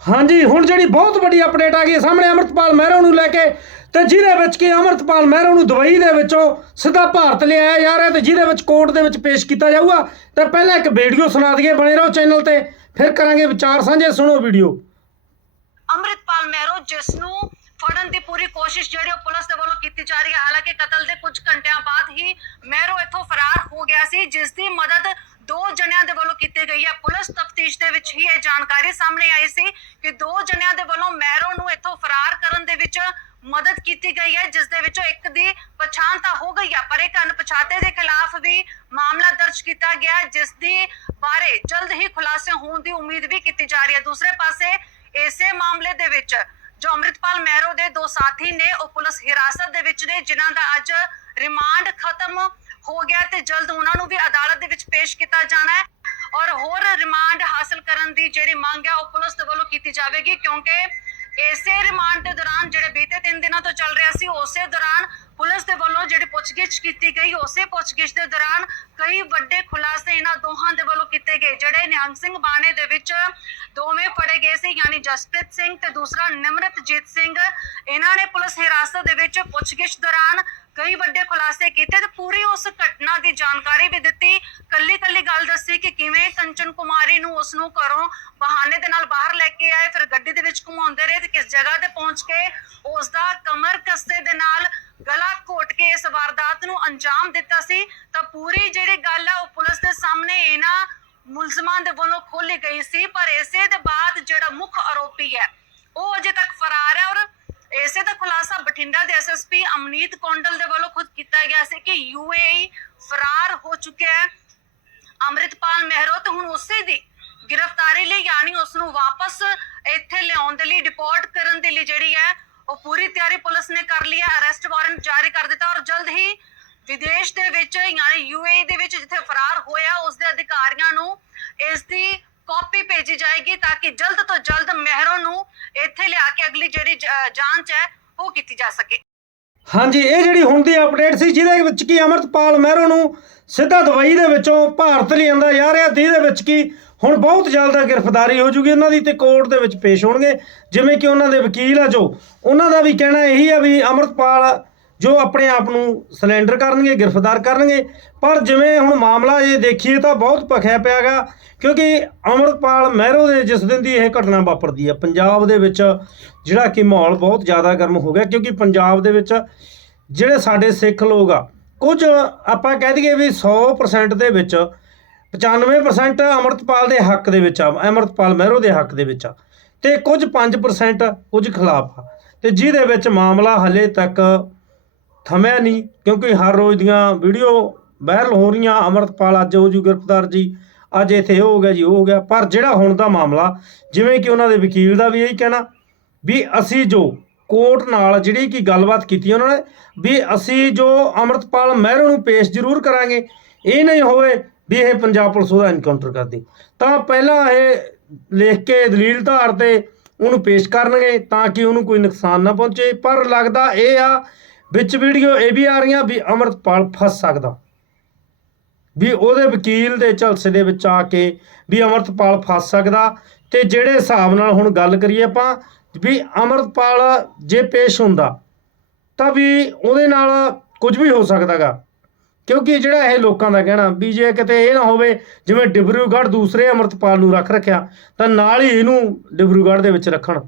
ਹਾਂਜੀ, ਹੁਣ ਜਿਹੜੀ ਬਹੁਤ ਵੱਡੀ ਅਪਡੇਟ ਆ ਗਈ ਹੈ ਸਾਹਮਣੇ ਅਮਰਤਪਾਲ ਮਹਿਰੋ ਨੂੰ ਲੈ ਕੇ ਤੇ ਜਿਹਦੇ ਵਿੱਚ ਕਿ ਅਮਰਤਪਾਲ ਮਹਿਰੋ ਨੂੰ ਦੁਬਈ ਦੇ ਵਿੱਚੋਂ ਸਿੱਧਾ ਭਾਰਤ ਲਿਆਇਆ ਜਾ ਰਿਹਾ ਤੇ ਜਿਹਦੇ ਵਿੱਚ ਕੋਰਟ ਦੇ ਵਿੱਚ ਪੇਸ਼ ਕੀਤਾ ਜਾਊਗਾ। ਤੇ ਪਹਿਲਾਂ ਇੱਕ ਵੀਡੀਓ ਸੁਣਾ ਦਈਏ ਬਣੇ ਰਹੋ ਚੈਨਲ ਤੇ, ਫਿਰ ਕਰਾਂਗੇ ਵਿਚਾਰ ਸਾਂਝੇ, ਸੁਣੋ ਵੀਡੀਓ ਅੰਮ੍ਰਿਤਪਾਲ ਮਹਿਰੋ, ਜਿਸ ਨੂੰ ਫੜਨ ਦੀ ਪੂਰੀ ਕੋਸ਼ਿਸ਼ ਜਿਹੜੀ ਉਹ ਪੁਲਿਸ ਦੇ ਵੱਲੋਂ ਕੀਤੀ ਜਾ ਰਹੀ ਹੈ, ਹਾਲਾਂਕਿ ਕਤਲ ਦੇ ਕੁਝ ਘੰਟਿਆਂ ਬਾਅਦ ਹੀ ਮਹਿਰੋ ਇੱਥੋਂ ਫਰਾਰ ਹੋ ਗਿਆ ਸੀ ਜਿਸ ਦੀ ਮਦਦ ਦੋ ਜਣਿਆਂ ਦੇ ਵੱਲੋਂ ਕੀਤੀ ਗਈ ਹੈ। ਪੁਲਿਸ ਤਫਤੀਸ਼ ਦੇ ਵਿੱਚ ਹੀ ਇਹ ਜਾਣਕਾਰੀ ਸਾਹਮਣੇ ਆਈ ਸੀ ਕਿ ਦੋ ਜਣਿਆਂ ਦੇ ਵੱਲੋਂ ਮਹਿਰੋ ਨੂੰ ਇੱਥੋਂ ਫਰਾਰ ਕਰਨ ਦੇ ਵਿੱਚ ਮਦਦ ਕੀਤੀ ਗਈ ਹੈ, ਜਿਸ ਦੇ ਵਿੱਚੋਂ ਇੱਕ ਦੀ ਪਛਾਣ ਤਾਂ ਹੋ ਗਈ ਹੈ ਪਰ ਇੱਕ ਅਣਪਛਾਤੇ ਦੇ ਖਿਲਾਫ ਵੀ ਮਾਮਲਾ ਦਰਜ ਕੀਤਾ ਗਿਆ ਜਿਸ ਦੀ ਬਾਰੇ ਜਲਦ ਹੀ ਖੁਲਾਸੇ ਹੋਣ ਦੀ ਉਮੀਦ ਵੀ ਕੀਤੀ ਜਾ ਰਹੀ ਹੈ। ਦੂਸਰੇ ਪਾਸੇ ਇਸੇ ਮਾਮਲੇ ਦੇ ਵਿੱਚ ਜੋ ਅੰਮ੍ਰਿਤਪਾਲ ਮਹਿਰੋ ਦੇ ਦੋ ਸਾਥੀ ਨੇ, ਉਹ ਪੁਲਿਸ ਹਿਰਾਸਤ ਦੇ ਵਿੱਚ ਨੇ, ਜਿਨ੍ਹਾਂ ਦਾ ਅੱਜ ਰਿਮਾਂਡ ਖਤਮ ਹੋ ਗਿਆ ਤੇ ਜਲਦ ਉਹਨਾਂ ਨੂੰ ਵੀ ਅਦਾਲਤ ਪੇਸ਼ ਕੀਤਾ ਜਾਣਾ ਹੈ ਔਰ ਹੋਰ ਰਿਮਾਂਡ ਹਾਸਲ ਕਰਨ ਦੀ ਜਿਹੜੀ ਮੰਗ ਹੈ ਉਹ ਪੁਲਿਸ ਦੇ ਵੱਲੋਂ ਕੀਤੀ ਜਾਵੇਗੀ ਕਿਉਂਕਿ ਇਸੇ ਰਿਮਾਂਡ ਦੇ ਦੌਰਾਨ ਜਿਹੜੇ ਬੀਤੇ 3 ਦਿਨਾਂ ਤੋਂ ਚੱਲ ਰਿਹਾ ਸੀ, ਉਸੇ ਦੌਰਾਨ ਪੁਲਿਸ ਦੇ ਵੱਲੋਂ ਜਿਹੜੀ ਪੁੱਛਗਿੱਛ ਕੀਤੀ ਗਈ, ਉਸੇ ਪੁੱਛਗਿੱਛ ਦੇ ਦੌਰਾਨ ਕਈ ਵੱਡੇ ਖੁਲਾਸੇ ਇਹਨਾਂ ਦੋਹਾਂ ਦੇ ਵੱਲੋਂ ਕੀਤੇ ਗਏ, ਜਿਹੜੇ ਨਿਹੰਗ ਸਿੰਘ ਬਾਣੇ ਦੇ ਵਿੱਚ ਦੋਵੇਂ ਫੜੇ ਗਏ ਸੀ, ਯਾਨੀ ਜਸਪ੍ਰੀਤ ਸਿੰਘ ਤੇ ਦੂਸਰਾ ਨਿਮਰਤਜੀਤ ਸਿੰਘ। ਇਹਨਾਂ ਨੇ ਪੁਲਿਸ ਹਿਰਾਸਤ ਦੇ ਵਿੱਚ ਪੁੱਛਗਿੱਛ ਦੌਰਾਨ ਕਈ ਵੱਡੇ ਖੁਲਾਸੇ ਕੀਤੇ ਤੇ ਪੂਰੀ ਉਸ ਘਟਨਾ ਦੀ ਜਾਣਕਾਰੀ ਵੀ ਦਿੱਤੀ। ਕੱਲੀ ਕੱਲੀ ਗੱਲ ਦੱਸੀ ਕਿ ਕਿਵੇਂ ਕੰਚਨ ਕੁਮਾਰੀ ਨੂੰ ਉਸ ਨੂੰ ਘਰੋਂ ਬਹਾਨੇ ਦੇ ਨਾਲ ਬਾਹਰ ਲੈ ਕੇ ਆਏ, ਫਿਰ ਗੱਡੀ ਦੇ ਵਿੱਚ ਘੁਮਾਉਂਦੇ ਰਹੇ ਤੇ ਕਿਸ ਜਗ੍ਹਾ ਤੇ ਪਹੁੰਚ ਕੇ ਉਸ ਦਾ ਕਮਰ ਕਸਤੇ ਦੇ ਨਾਲ ਗਲਾ ਘੋਟ ਕੇ ਇਸ ਵਾਰਦਾਤ ਨੂੰ ਅੰਜਾਮ ਦਿੱਤਾ ਸੀ, ਤਾਂ ਪੂਰੀ ਜਿਹੜੀ ਗੱਲ ਹੈ ਉਹ ਪੁਲਿਸ ਦੇ ਸਾਹਮਣੇ ਇਹਨਾਂ ਮੁਲਜ਼ਮਾਂ ਦੇ ਵੱਲੋਂ ਖੋਲੀ ਗਈ ਸੀ, ਪਰ ਇਸੇ ਦੇ ਬਾਅਦ ਜਿਹੜਾ ਮੁੱਖ ਆਰੋਪੀ ਹੈ, ਉਹ ਅਜੇ ਤੱਕ ਫਰਾਰ ਹੈ ਔਰ ਇਸੇ ਦਾ ਖੁਲਾਸਾ ਬਠਿੰਡਾ ਦੇ ਐਸਐਸਪੀ ਅਮਨੀਤ ਕੌਂਡਲ ਦੇ ਵੱਲੋਂ ਖੁਦ ਕੀਤਾ ਗਿਆ ਸੀ ਕਿ ਯੂਏਈ ਫਰਾਰ ਹੋ ਚੁੱਕਿਆ ਹੈ। ਅੰਮ੍ਰਿਤਪਾਲ ਮਹਿਰੋ ਹੁਣ ਉਸੇ ਦੀ ਗ੍ਰਿਫਤਾਰੀ ਲਈ ਯਾਨੀ ਉਸ ਨੂੰ ਵਾਪਸ ਇੱਥੇ ਲਿਆਉਣ ਦੇ ਲਈ ਡਿਪੋਰਟ ਕਰਨ ਦੇ ਲਈ ਜਿਹੜੀ ਹੈ, ਉਹ ਪੂਰੀ ਤਿਆਰੀ ਪੁਲਿਸ ਨੇ ਕਰ ਲਈ ਹੈ ਅਰੈਸਟ ਵਾਰੰਟ ਜਾਰੀ ਕਰ ਦਿੱਤਾ ਔਰ ਜਲਦ ਹੀ ਵਿਦੇਸ਼ ਦੇ ਵਿੱਚ ਯਾਨੀ ਯੂਏਈ ਦੇ ਵਿੱਚ ਜਿੱਥੇ ਫਰਾਰ ਹੋਇਆ ਉਸ ਦੇ ਅਧਿਕਾਰੀਆਂ ਨੂੰ ਇਸ ਦੀ ਕਾਪੀ ਭੇਜੀ ਜਾਏਗੀ ਤਾਂ ਕਿ ਜਲਦ ਤੋਂ ਜਲਦ ਮਹਿਰੋ ਨੂੰ ਇੱਥੇ ਲਿਆ ਕੇ ਅਗਲੀ ਜਿਹੜੀ ਜਾਂਚ ਹੈ, ਉਹ ਕੀਤੀ ਜਾ ਸਕੇ। ਹਾਂਜੀ, ਇਹ ਜਿਹੜੀ ਹੁਣ ਦੀ ਅਪਡੇਟ ਸੀ, ਜਿਹਦੇ ਵਿੱਚ ਕਿ ਅਮਰਤਪਾਲ ਮਹਿਰੋ ਨੂੰ ਸਿੱਧਾ ਦਵਾਈ ਦੇ ਵਿੱਚੋਂ ਭਾਰਤ ਲਿਆਂਦਾ ਜਾ ਰਿਹਾ ਤੇ ਇਹਦੇ ਵਿੱਚ ਕੀ ਹੁਣ ਬਹੁਤ ਜਲਦ ਗ੍ਰਿਫਤਾਰੀ ਹੋ ਜੂਗੀ ਉਹਨਾਂ ਦੀ ਤੇ ਕੋਰਟ ਦੇ ਵਿੱਚ ਪੇਸ਼ ਹੋਣਗੇ। ਜਿਵੇਂ ਕਿ ਉਹਨਾਂ ਦੇ ਵਕੀਲ ਆ ਜੋ, ਉਹਨਾਂ ਦਾ ਵੀ ਕਹਿਣਾ ਇਹੀ ਆ ਵੀ ਅਮਰਤਪਾਲ ਜੋ ਆਪਣੇ ਆਪ ਨੂੰ ਸਿਲੰਡਰ ਕਰਨਗੇ, ਗ੍ਰਿਫਤਾਰ ਕਰਨਗੇ। ਪਰ ਜਿਵੇਂ ਹੁਣ ਮਾਮਲਾ ਇਹ ਦੇਖੀਏ ਤਾਂ ਬਹੁਤ ਭਖਿਆ ਪਿਆਗਾ, ਕਿਉਂਕਿ ਅਮਰਤਪਾਲ ਮਹਿਰੋ ਦੇ ਜਿਸ ਦਿਨ ਦੀ ਇਹ ਘਟਨਾ ਵਾਪਰਦੀ ਹੈ ਪੰਜਾਬ ਦੇ ਵਿੱਚ ਜਿਹੜਾ ਕਿ ਮਾਹੌਲ ਬਹੁਤ ਜ਼ਿਆਦਾ ਗਰਮ ਹੋ ਗਿਆ, ਕਿਉਂਕਿ ਪੰਜਾਬ ਦੇ ਵਿੱਚ ਜਿਹੜੇ ਸਾਡੇ ਸਿੱਖ ਲੋਕ ਆ, ਕੁਝ ਆਪਾਂ ਕਹਿ ਦਈਏ ਵੀ 100% ਦੇ ਵਿੱਚ 95% ਅਮਰਤਪਾਲ ਦੇ ਹੱਕ ਦੇ ਵਿੱਚ ਆ, ਅਮਰਤਪਾਲ ਮਹਿਰੋ ਦੇ ਹੱਕ ਦੇ ਵਿੱਚ ਆ, ਤੇ ਕੁਝ 5% ਕੁਝ ਖਿਲਾਫ ਆ। ਤੇ ਜਿਹਦੇ ਵਿੱਚ ਮਾਮਲਾ ਹਲੇ ਤੱਕ ਥਮਿਆ ਨਹੀਂ, ਕਿਉਂਕਿ ਹਰ ਰੋਜ਼ ਦੀਆਂ ਵੀਡੀਓ ਵਾਇਰਲ ਹੋ ਰਹੀਆਂ। ਅਮਰਤਪਾਲ ਅੱਜ ਹੋ ਜੂ ਗ੍ਰਿਫਤਾਰ ਜੀ। ਅੱਜ ਇੱਥੇ ਇਹ ਹੋ ਗਿਆ ਜੀ, ਉਹ ਹੋ ਗਿਆ। ਪਰ ਜਿਹੜਾ ਹੁਣ ਦਾ ਮਾਮਲਾ, ਜਿਵੇਂ ਕਿ ਉਹਨਾਂ ਦੇ ਵਕੀਲ ਦਾ ਵੀ ਇਹੀ ਕਹਿਣਾ ਵੀ ਅਸੀਂ ਜੋ ਕੋਰਟ ਨਾਲ ਜਿਹੜੀ ਕੀ ਗੱਲਬਾਤ ਕੀਤੀ ਉਹਨਾਂ ਨੇ, ਵੀ ਅਸੀਂ ਜੋ ਅਮਰਤਪਾਲ ਮਹਿਰੋ ਨੂੰ ਪੇਸ਼ ਜ਼ਰੂਰ ਕਰਾਂਗੇ, ਇਹ ਨਹੀਂ ਹੋਵੇ ਵੀ ਇਹ ਪੰਜਾਬ ਪੁਲਿਸ ਉਹਦਾ ਐਨਕਾਊਂਟਰ ਕਰਦੀ। ਤਾਂ ਪਹਿਲਾਂ ਇਹ ਲਿਖ ਕੇ ਦਲੀਲ ਧਾਰ ਤੇ ਉਹਨੂੰ ਪੇਸ਼ ਕਰਨਗੇ ਤਾਂ ਕਿ ਉਹਨੂੰ ਕੋਈ ਨੁਕਸਾਨ ਨਾ ਪਹੁੰਚੇ। ਪਰ ਲੱਗਦਾ ਇਹ ਆ ਵਿੱਚ ਵੀਡੀਓ ਇਹ ਵੀ ਆ ਰਹੀਆਂ ਵੀ ਅਮਰਤਪਾਲ ਫਸ ਸਕਦਾ। ਵੀ ਉਹਦੇ ਵਕੀਲ ਦੇ ਝਲਸੇ ਦੇ ਵਿੱਚ ਆ ਕੇ ਵੀ ਅਮਰਤਪਾਲ ਫਸ ਸਕਦਾ ਤੇ ਜਿਹੜੇ ਹਿਸਾਬ ਨਾਲ ਹੁਣ ਗੱਲ ਕਰੀਏ ਆਪਾਂ ਵੀ ਅਮਰਤਪਾਲ ਜੇ ਪੇਸ਼ ਹੁੰਦਾ ਤਾਂ ਵੀ ਉਹਦੇ ਨਾਲ ਕੁਝ ਵੀ ਹੋ ਸਕਦਾਗਾ। ਕਿਉਂਕਿ ਜਿਹੜਾ ਇਹ ਲੋਕਾਂ ਦਾ ਕਹਿਣਾ ਵੀ ਜੇ ਕਿਤੇ ਇਹ ਨਾ ਹੋਵੇ, ਜਿਵੇਂ ਡਿਬਰੂਗੜ੍ਹ ਦੂਸਰੇ ਅਮਰਤਪਾਲ ਨੂੰ ਰੱਖ ਰੱਖਿਆ, ਤਾਂ ਨਾਲ ਹੀ ਇਹਨੂੰ ਡਿਬਰੂਗੜ੍ਹ ਦੇ ਵਿੱਚ ਰੱਖਣ।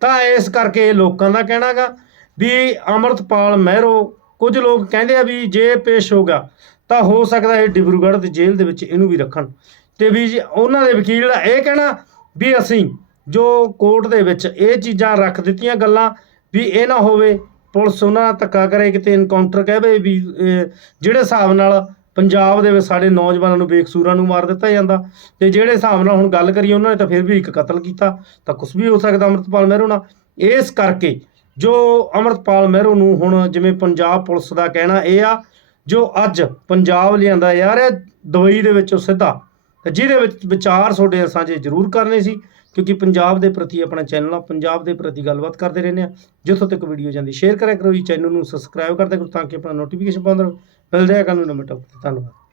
ਤਾਂ ਇਸ ਕਰਕੇ ਇਹ ਲੋਕਾਂ ਦਾ ਕਹਿਣਾਗਾ ਵੀ ਅਮਰਤਪਾਲ ਮਹਿਰੋ, ਕੁਝ ਲੋਕ ਕਹਿੰਦੇ ਆ ਵੀ ਜੇ ਪੇਸ਼ ਹੋਗਾ ਤਾਂ ਹੋ ਸਕਦਾ ਇਹ ਡਿਬਰੂਗੜ੍ਹ ਦੀ ਜੇਲ੍ਹ ਦੇ ਵਿੱਚ ਇਹਨੂੰ ਵੀ ਰੱਖਣ। ਤੇ ਵੀ ਜੇ ਉਹਨਾਂ ਦੇ ਵਕੀਲ ਦਾ ਇਹ ਕਹਿਣਾ ਵੀ ਅਸੀਂ ਜੋ ਕੋਰਟ ਦੇ ਵਿੱਚ ਇਹ ਚੀਜ਼ਾਂ ਰੱਖ ਦਿੱਤੀਆਂ ਗੱਲਾਂ, ਵੀ ਇਹ ਨਾ ਹੋਵੇ, ਪੁਲਿਸ ਉਹਨਾਂ ਨਾਲ ਧੱਕਾ ਕਰੇ, ਕਿਤੇ ਇਨਕਾਊਂਟਰ ਕਹਵੇ ਵੀ ਜਿਹੜੇ ਹਿਸਾਬ ਨਾਲ ਪੰਜਾਬ ਦੇ ਵਿੱਚ ਸਾਡੇ ਨੌਜਵਾਨਾਂ ਨੂੰ ਬੇਕਸੂਰਾਂ ਨੂੰ ਮਾਰ ਦਿੱਤਾ ਜਾਂਦਾ, ਤੇ ਜਿਹੜੇ ਹਿਸਾਬ ਨਾਲ ਹੁਣ ਗੱਲ ਕਰੀਏ ਉਹਨਾਂ ਨੇ ਤਾਂ ਫਿਰ ਵੀ ਇੱਕ ਕਤਲ ਕੀਤਾ, ਤਾਂ ਕੁਝ ਵੀ ਹੋ ਸਕਦਾ ਅਮਰਤਪਾਲ ਮਹਿਰੋ ਨਾਲ। ਇਸ ਕਰਕੇ ਜੋ ਅਮਰਤਪਾਲ ਮਹਿਰੋ ਨੂੰ ਹੁਣ ਜਿਵੇਂ ਪੰਜਾਬ ਪੁਲਿਸ ਦਾ ਕਹਿਣਾ ਇਹ ਆ, ਜੋ ਅੱਜ ਪੰਜਾਬ ਲਿਆਂਦਾ ਯਾਰ ਇਹ ਦੁਬਈ ਦੇ ਵਿੱਚੋਂ ਸਿੱਧਾ, ਤੇ ਜਿਹਦੇ ਵਿੱਚ ਵਿਚਾਰ ਤੁਹਾਡੇ ਸਾਂਝੇ ਜ਼ਰੂਰ ਕਰਨੇ ਸੀ, ਕਿਉਂਕਿ ਪੰਜਾਬ ਦੇ ਪ੍ਰਤੀ ਆਪਣਾ ਚੈਨਲ ਆ, ਪੰਜਾਬ ਦੇ ਪ੍ਰਤੀ ਗੱਲਬਾਤ ਕਰਦੇ ਰਹਿੰਦੇ ਆ, ਜਿੱਥੋਂ ਤੱਕ ਵੀਡੀਓ ਜਾਂਦੀ ਸ਼ੇਅਰ ਕਰਿਆ ਕਰੋ ਜੀ ਚੈਨਲ ਨੂੰ ਸਬਸਕ੍ਰਾਈਬ ਕਰਦੇ ਕਰੋ, ਤਾਂ ਕਿ ਆਪਣਾ ਨੋਟੀਫਿਕੇਸ਼ਨ ਪਾਉਂਦੇ ਰਹੋ, ਮਿਲਦੇ ਆ ਕੱਲ੍ਹ ਨੂੰ ਨਵੇਂ ਟੌਪਿਕ ਤੇ, ਧੰਨਵਾਦ।